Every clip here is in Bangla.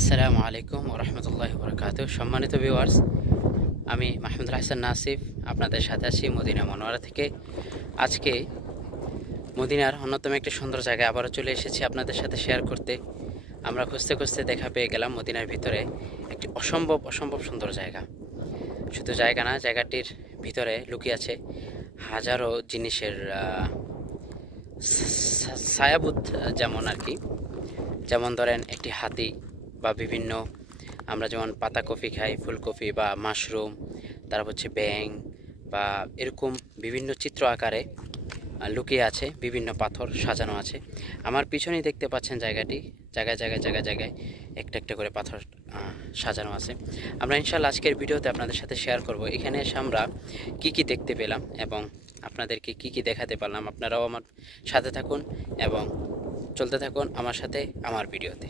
আসসালামু আলাইকুম ওয়া রাহমাতুল্লাহি ওয়া বারাকাতুহু। সম্মানিত ভিউয়ার্স, আমি মাহমুদুল হাসান নাসিফ আপনাদের সাথে আছি মদিনা মনোয়ারা থেকে। আজকে মদিনার অন্যতম একটি সুন্দর জায়গায় আবারও চলে এসেছি আপনাদের সাথে শেয়ার করতে। আমরা খুঁজতে খুঁজতে দেখা পেয়ে গেলাম মদিনার ভিতরে একটি অসম্ভব সুন্দর জায়গা। শুধু জায়গা না, জায়গাটির ভিতরে লুকিয়ে আছে হাজারো জিনিসের ছায়াবুত, যেমন আর কি, যেমন ধরেন একটি হাতি বা বিভিন্ন আমরা যেমন পাতাকপি খাই, ফুলকপি বা মাশরুম, তারপর হচ্ছে ব্যাঙ বা এরকম বিভিন্ন চিত্র আকারে লুকিয়ে আছে, বিভিন্ন পাথর সাজানো আছে। আমার পিছনেই দেখতে পাচ্ছেন জায়গাটি, জায়গায় একটা একটা করে পাথর সাজানো আছে। আমরা ইনশাআল্লাহ আজকের ভিডিওতে আপনাদের সাথে শেয়ার করব এখানে এসে আমরা কি দেখতে পেলাম এবং আপনাদেরকে কি দেখাতে পারলাম। আপনারাও আমার সাথে থাকুন এবং চলতে থাকুন আমার সাথে আমার ভিডিওতে।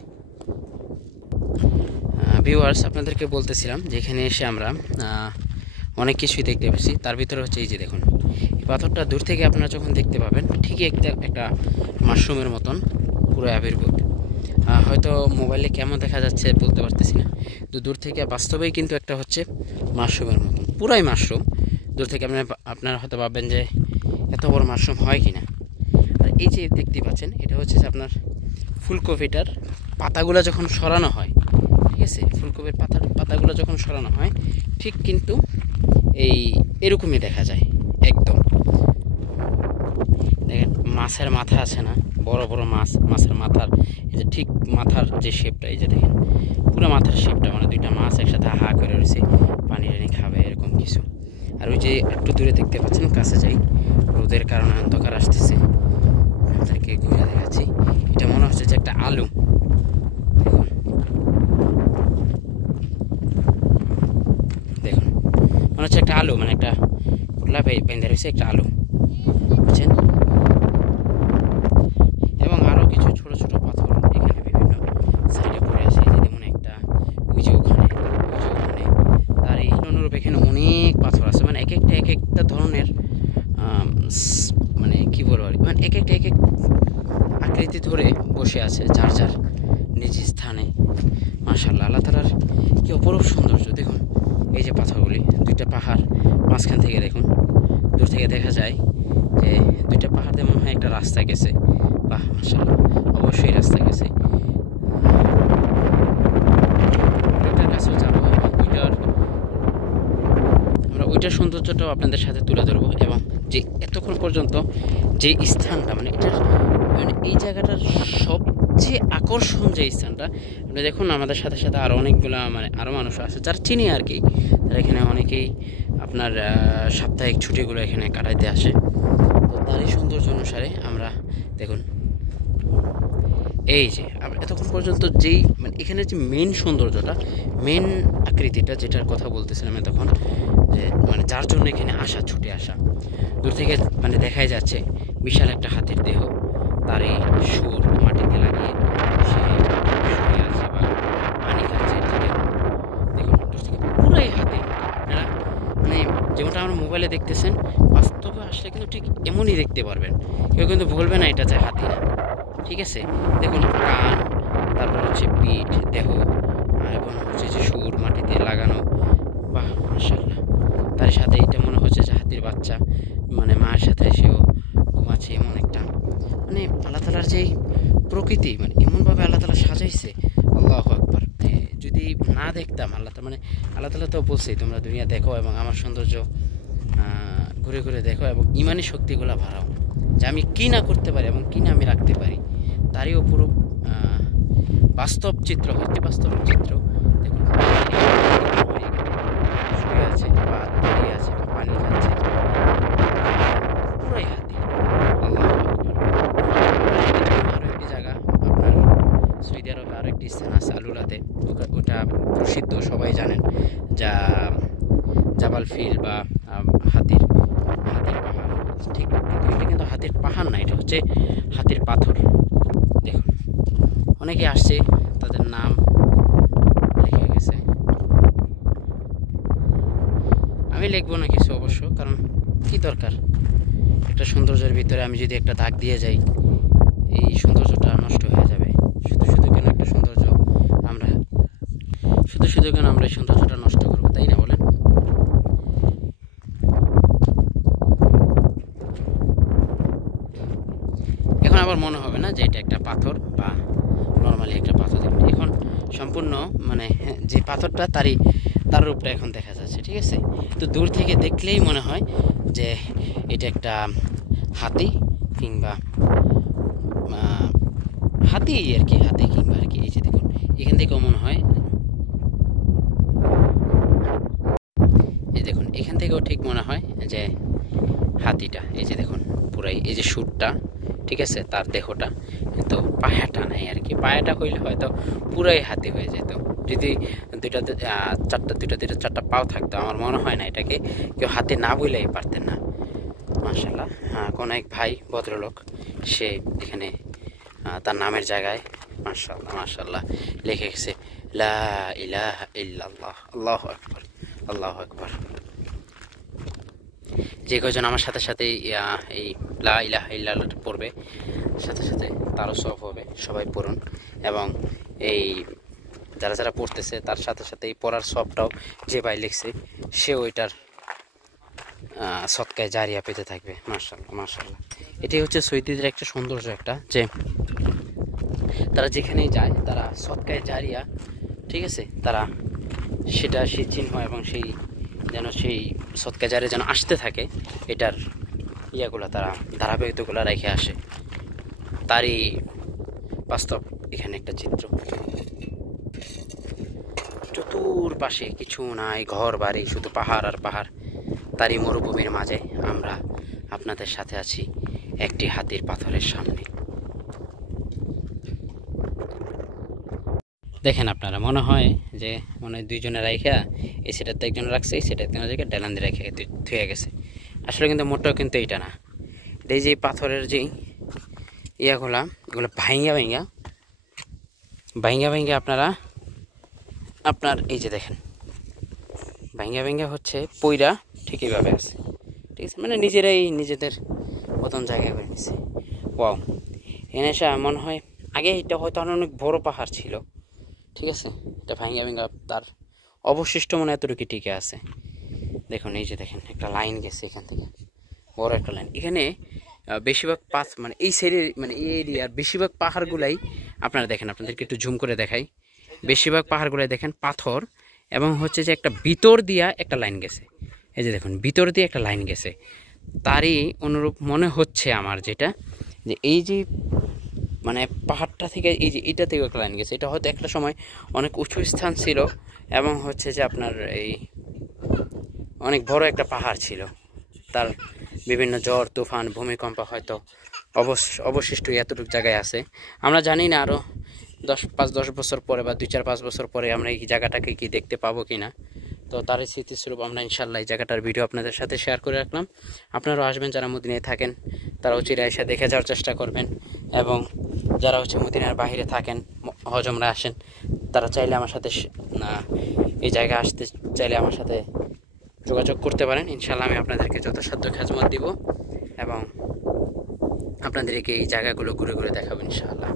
ভিউয়ার্স, আপনাদেরকে বলতেছিলাম যে এখানে এসে আমরা অনেক কিছুই দেখতে পেয়েছি। তার ভিতরে হচ্ছে এই যে দেখুন, এই পাথরটা দূর থেকে আপনারা যখন দেখতে পাবেন ঠিকই একটা মাশরুমের মতন পুরো আবির্ভূত। হয়তো মোবাইলে কেমন দেখা যাচ্ছে বলতে পারতেছি না, তো দূর থেকে বাস্তবেই কিন্তু একটা হচ্ছে মাশরুমের মতন, পুরাই মাশরুম। দূর থেকে আপনারা হয়তো ভাববেন যে এত বড় মাশরুম হয় কি না। আর এই যে দেখতে পাচ্ছেন, এটা হচ্ছে যে আপনার ফুলকপিটার পাতাগুলো যখন সরানো হয়, ঠিক আছে, ফুলকপির পাতাগুলো যখন সরানো হয় ঠিক কিন্তু এরকমই দেখা যায় একদম। দেখেন মাছের মাথা আছে না, বড় বড় মাছের মাথার এই যে ঠিক মাথার যে শেপটা, এই যে দেখেন পুরো মাথার শেপটা, মানে দুইটা মাছ একসাথে হা করে রয়েছে, পানি টানি খাবে এরকম কিছু। আর ওই যে একটু দূরে দেখতে পাচ্ছেন, কাছে যাই, রোদের কারণে অন্ধকার আসতেছে, আপনাদেরকে ঘুরে দেখাচ্ছি। এটা মনে হচ্ছে যে একটা আলু, দেখুন মনে হচ্ছে একটা আলু, মানে একটা পোটলা বেঁধে রয়েছে একটা আলু, বুঝছেন। এবং আরও কিছু ছোট ছোট পাথর এখানে বিভিন্ন সাইডে পড়ে আছে, যেমন একটা ওই যে ওখানে তার এই অনুরূপ এখানে অনেক পাথর আছে, মানে এক একটা ধরনের মানে কি বলবো আর কি, মানে এক আকৃতি ধরে বসে আছে যার নিজ স্থানে। মাশাআল্লাহ, আল্লাহ তাআলার কি অপরূপ সৌন্দর্য। দেখুন এই যে পাথরগুলি, দুইটা পাহাড় মাঝখান থেকে দেখুন, দূর থেকে দেখা যায় যে দুইটা পাহাড় দিয়ে মনে হয় একটা রাস্তা গেছে। বাহ, মাশাআল্লাহ, অবশ্যই রাস্তা গেছে। ওইটার কাছেও যাবো, আমরা ওইটার সৌন্দর্যটাও আপনাদের সাথে তুলে ধরবো। এবং যে এতক্ষণ পর্যন্ত যে স্থানটা, মানে এই জায়গাটার সবচেয়ে আকর্ষণ যে স্থানটা, আপনি দেখুন আমাদের সাথে সাথে আরও অনেকগুলা, মানে আরও মানুষ আছে যারা চিনি আর কি, তারা এখানে অনেকেই আপনার সাপ্তাহিক ছুটিগুলো এখানে কাটাইতে আসে। তো তারই সৌন্দর্য অনুসারে আমরা দেখুন এই যে এতক্ষণ পর্যন্ত যেই, মানে এখানে যে মেন সৌন্দর্যটা, মেন আকৃতিটা যেটার কথা বলতেছিলাম তখন, যে মানে যার জন্য এখানে ছুটে আসা, দূর থেকে মানে দেখাই যাচ্ছে বিশাল একটা হাতির দেহ, তার এই সুর মাটিতে লাগিয়ে সে শুয়ে আছে বা পানি খাচ্ছে। দেখুন দূর থেকে পুরাই হাতি, আপনারা মানে যেমনটা আমরা মোবাইলে দেখতেছেন, বাস্তবে আসলে কিন্তু ঠিক এমনই দেখতে পারবেন, কেউ কিন্তু বলবে না এটা যে হাতি না। ঠিক আছে, দেখুন কান, তারপর হচ্ছে পিঠ, দেহ, এবং হচ্ছে যে সুর মাটিতে লাগানো। বাহ, মাশাআল্লাহ। তার সাথে এটা মনে হচ্ছে যে হাতির বাচ্চা, মানে মায়ের সাথে সেও ঘুমাচ্ছে, এমন একটা, মানে আল্লাহ তাআলার যেই প্রকৃতি, মানে এমনভাবে আল্লাহ তাআলা সাজাইছে, আল্লাহু আকবার। যদি না দেখতাম আল্লাহ তাআলা তো বলছেই তোমরা দুনিয়া দেখো এবং আমার সৌন্দর্য ঘুরে ঘুরে দেখো এবং ইমানি শক্তিগুলো বাড়াও, যে আমি কি না করতে পারি এবং কি না আমি রাখতে পারি, তারই অপরূপ বাস্তব চিত্র, একটি বাস্তব চিত্র। দেখুন শুয়ে আছে বা দাঁড়িয়ে আছে বা পানি খাচ্ছে, পুরাই হাতি। আল্লাহু আকবার। আরও একটি জায়গা আপনার সৌদি আরবে আরও একটি স্থান আছে আলুলাতে, ওটা প্রসিদ্ধ, সবাই জানেন, যা জাবাল ফিল বা হাতির পাহাড়। ঠিক, কিন্তু এটা কিন্তু হাতির পাহাড় না, এটা হচ্ছে হাতির পাথর। দেখুন অনেকে আসছে, তাদের নাম লিখে গেছে, আমি লিখবো না কিছু অবশ্য, কারণ কি দরকার, একটা সৌন্দর্যের ভিতরে আমি যদি একটা দাগ দিয়ে যাই, এই সৌন্দর্যটা নষ্ট হয়ে যাবে। শুধু কেন একটা সৌন্দর্য আমরা শুধু কেন আমরা এই সৌন্দর্যটা নষ্ট করবো, তাই না বলেন? এখন আবার মনে হবে না যে এটা একটা পাথর বা নর্মালি একটা পাথর। এখন সম্পূর্ণ মানে যে পাথরটা তার রূপটা এখন দেখা যাচ্ছে, ঠিক আছে? তো দূর থেকে দেখলেই মনে হয় যে এটা একটা হাতি কিংবা হাতি আর কি, হাতি কিংবা আর কি। এই যে দেখুন এখান থেকেও মনে হয়, এই দেখুন এখান থেকেও ঠিক মনে হয় যে হাতিটা। এই যে দেখুন পুরাই এই যে সুরটা, ঠিক আছে, তার দেহটা, কিন্তু পায়াটা নাই আর কি। পায়াটা হইলে হয়তো পুরাই হাতি হয়ে যেত। যদি দুইটা চারটা পাও থাকতো, আমার মনে হয় না এটাকে কেউ হাতি না বলেই পারতেন না। মাশাআল্লাহ, কোন এক ভাই ভদ্রলোক সে এখানে তার নামের জায়গায় মাশাআল্লাহ মাশাআল্লাহ লিখে গেছে লা ইলাহা ইল্লাল্লাহ, আল্লাহু আকবার, আল্লাহু আকবার। যে কয়জন আমার সাথে সাথে এই লা ইলাহা ইল্লাল্লাহ পড়বে, সাথে সাথে তারও সওয়াব হবে। সবাই পড়ুন, এবং এই যারা পড়তেছে তার সাথে সাথে এই পড়ার সওয়াবটাও যে ভাই লিখছে সে ওইটার সদকায়ে জারিয়া পেতে থাকবে। মাশাআল্লাহ মাশাআল্লাহ। এটাই হচ্ছে সৌদিদের একটা সৌন্দর্য, একটা যে তারা যেখানেই যায় তারা সদকায়ে জারিয়া, ঠিক আছে, তারা সেটা সেই চিহ্ন এবং সেই যেন সেই সদকায়ে জারিয়া যেন আসতে থাকে, এটার ইয়াগুলো তারা ধারাবাহিকতাগুলো রেখে আসে। তারই বাস্তব এখানে একটা চিত্র। চতুর পাশে কিছু নাই, ঘর বাড়ি, শুধু পাহাড় আর পাহাড়। তারই মরুভূমির মাঝে আমরা আপনাদের সাথে আছি একটি হাতির পাথরের সামনে। দেখেন আপনারা, মনে হয় যে দুইজনে রাইখা এই সেটাতে একজন রাখছে, এই সেটাতে জায়গায় ডেলান দিয়ে রেখে ধুয়ে গেছে। আসলে কিন্তু মোটেও কিন্তু এইটা না। এই যে পাথরের যে ইয়াগুলা, এগুলো ভাইঙ্গা আপনার এই যে দেখেন ভাইঙ্গা হচ্ছে পইরা ঠিক এইভাবে আছে, ঠিক আছে, মানে নিজেরাই নিজেদের মতন জায়গায় করে নিছে। ওয়াও, এখানে এসে মনে হয় আগে এটা হয়তো অনেক বড় পাহাড় ছিল, ঠিক আছে, এটা ভাইঙ্গা তার অবশিষ্ট মনে এতটুকু টিকে আছে। দেখুন এই যে দেখেন একটা লাইন গেছে এখান থেকে, বড় একটা লাইন। এখানে বেশিরভাগ মানে এই সাইডের মানে এই এরিয়ার বেশিরভাগ পাহাড়গুলাই আপনারা দেখেন, আপনাদেরকে একটু জুম করে দেখাই। বেশিরভাগ পাহাড়গুলাই দেখেন পাথর, এবং হচ্ছে যে একটা ভিতর দিয়া একটা লাইন গেছে। এই যে দেখুন ভিতর দিয়ে একটা লাইন গেছে, তারই অনুরূপ মনে হচ্ছে আমার যেটা, যে এই যে মানে পাহাড়টা থেকে এই যে এটা থেকে একটা লাইন গেছে। এটা হয়তো একটা সময় অনেক উঁচু স্থান ছিল, এবং হচ্ছে যে আপনার এই অনেক বড় একটা পাহাড় ছিল। তার বিভিন্ন ঝড় তুফান ভূমিকম্প হয়তো অবশিষ্ট এতটুকু জায়গায় আছে। আমরা জানি না আরও 5-10 বছর পরে বা 2-4-5 বছর পরে আমরা এই জায়গাটাকে কি দেখতে পাবো কিনা। তো তার স্মৃতিস্বরূপ আমরা ইনশাল্লাহ এই জায়গাটার ভিডিও আপনাদের সাথে শেয়ার করে রাখলাম। আপনারাও আসবেন, যারা মদিনায় থাকেন তারা চিরা এসে দেখে যাওয়ার চেষ্টা করবেন, এবং যারা হচ্ছে মদিনার বাইরে থাকেন, হজমরা আসেন, তারা চাইলে আমার সাথে এই জায়গায় আসতে চাইলে আমার সাথে যোগাযোগ করতে পারেন। ইনশাল্লাহ আমি আপনাদেরকে যথাসাধ্য খেজমত দিব, এবং আপনাদেরকে এই জায়গাগুলো ঘুরে ঘুরে দেখাবো ইনশাআল্লাহ।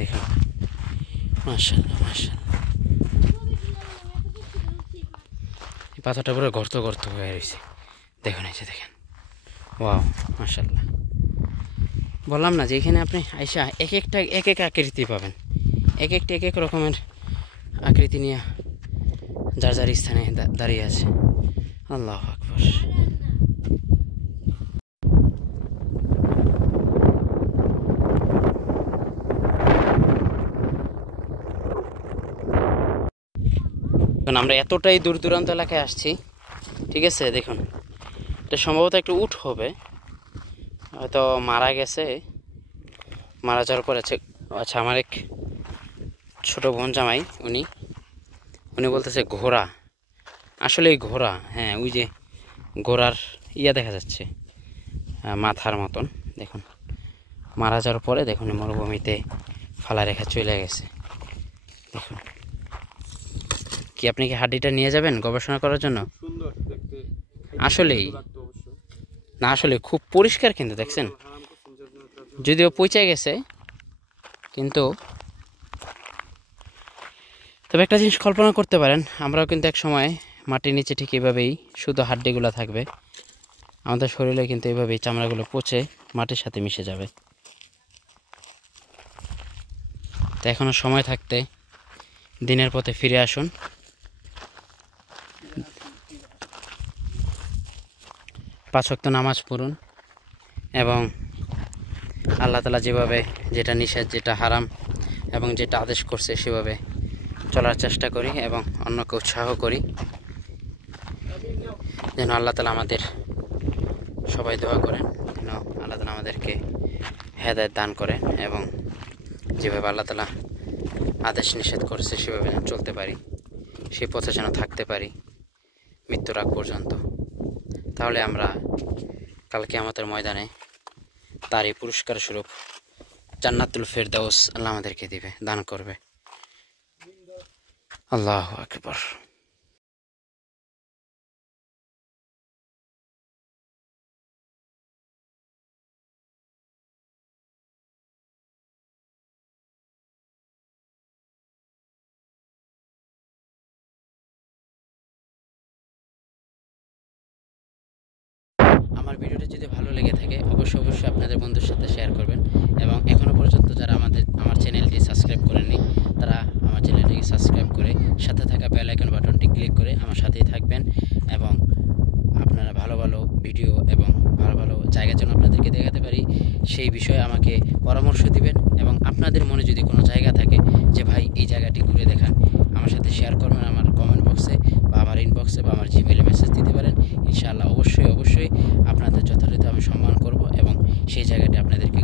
দেখুন মাশাআল্লাহ মাশাআল্লাহ, এই পাথরটা পুরো গর্ত হয়ে রয়েছে। দেখুন এই যে দেখেন, ওয়াও মাশাআল্লাহ। বললাম না যে এখানে আপনি আইসা এক এক আকৃতি পাবেন, এক এক রকমের আকৃতি নিয়ে যার স্থানে দাঁড়িয়ে আছে। আল্লাহু আকবার। আমরা এতটাই দূর দূরান্ত এলাকায় আসছি, ঠিক আছে, দেখুন এটা সম্ভবত একটা উট হবে, হয়তো মারা গেছে, মারা যাওয়ার পর আছে। আচ্ছা, আমার এক ছোটো বোন জামাই, উনি বলতেছে ঘোড়া, আসলে ঘোড়া, হ্যাঁ ওই যে ঘোড়ার ইয়া দেখা যাচ্ছে মাথার মতন, দেখুন মারা যাওয়ার পরে দেখুন মরুভূমিতে ফালা রেখা চলে গেছে। দেখুন, কি আপনি কি হাড্ডিটা নিয়ে যাবেন গবেষণা করার জন্য? আসলেই না, আসলে খুব পরিষ্কার কিন্তু দেখছেন, যদিও পচে গেছে, কিন্তু তবে একটা জিনিস কল্পনা করতে পারেন, আমরাও কিন্তু এক সময় মাটির নিচে ঠিক এভাবেই শুধু হাড্ডিগুলো থাকবে, আমাদের শরীরে কিন্তু এভাবেই চামড়াগুলো পচে মাটির সাথে মিশে যাবে। তো এখনও সময় থাকতে দিনের পথে ফিরে আসুন। পাঁচ ওয়াক্ত নামাজ পড়ুন এবং আল্লাহ তাআলা যেভাবে যেটা নিষেধ, যেটা হারাম এবং যেটা আদেশ করছে সেভাবে চলার চেষ্টা করি এবং অন্যকে উৎসাহ করি যেন আল্লাহ তাআলা আমাদের, সবাই দোয়া করেন যেন আল্লাহ তাআলা আমাদেরকে হেদায়েত দান করেন এবং যেভাবে আল্লাহ তাআলা আদেশ নিষেধ করছে সেভাবে যেন চলতে পারি, সেই পথে যেন থাকতে পারি মৃত্যুর আগ পর্যন্ত। তাহলে আমরা কাল কিয়ামতের ময়দানে তার এই পুরস্কার স্বরূপ জান্নাতুল ফেরদাউস আল্লাহ আমাদেরকে দিবে, দান করবে। আল্লাহু আকবার। আমার ভিডিওটি যদি ভালো লেগে থাকে অবশ্যই আপনাদের বন্ধুর সাথে শেয়ার করবেন এবং এখনও পর্যন্ত যারা আমার চ্যানেলটি সাবস্ক্রাইব করেননি তারা আমার চ্যানেলটিকে সাবস্ক্রাইব করে সাথে থাকা বেল আইকন বাটনটি ক্লিক করে আমার সাথেই থাকবেন এবং আপনারা ভালো ভালো ভিডিও এবং ভালো ভালো জায়গা যেন আপনাদেরকে দেখাতে পারি সেই বিষয়ে আমাকে পরামর্শ দিবেন এবং আপনাদের মনে যদি কোনো জায়গা থাকে যে ভাই এই জায়গাটি ঘুরে দেখান, আমার সাথে শেয়ার করবেন আমার কমেন্ট বক্সে বা আমার ইনবক্সে বা আমার জিমেইলে মেসেজ দিতে পারেন। ইনশাআল্লাহ অবশ্যই আপনাদের যথাযথ আমি সম্মান করব এবং সেই জায়গাটি আপনাদেরকে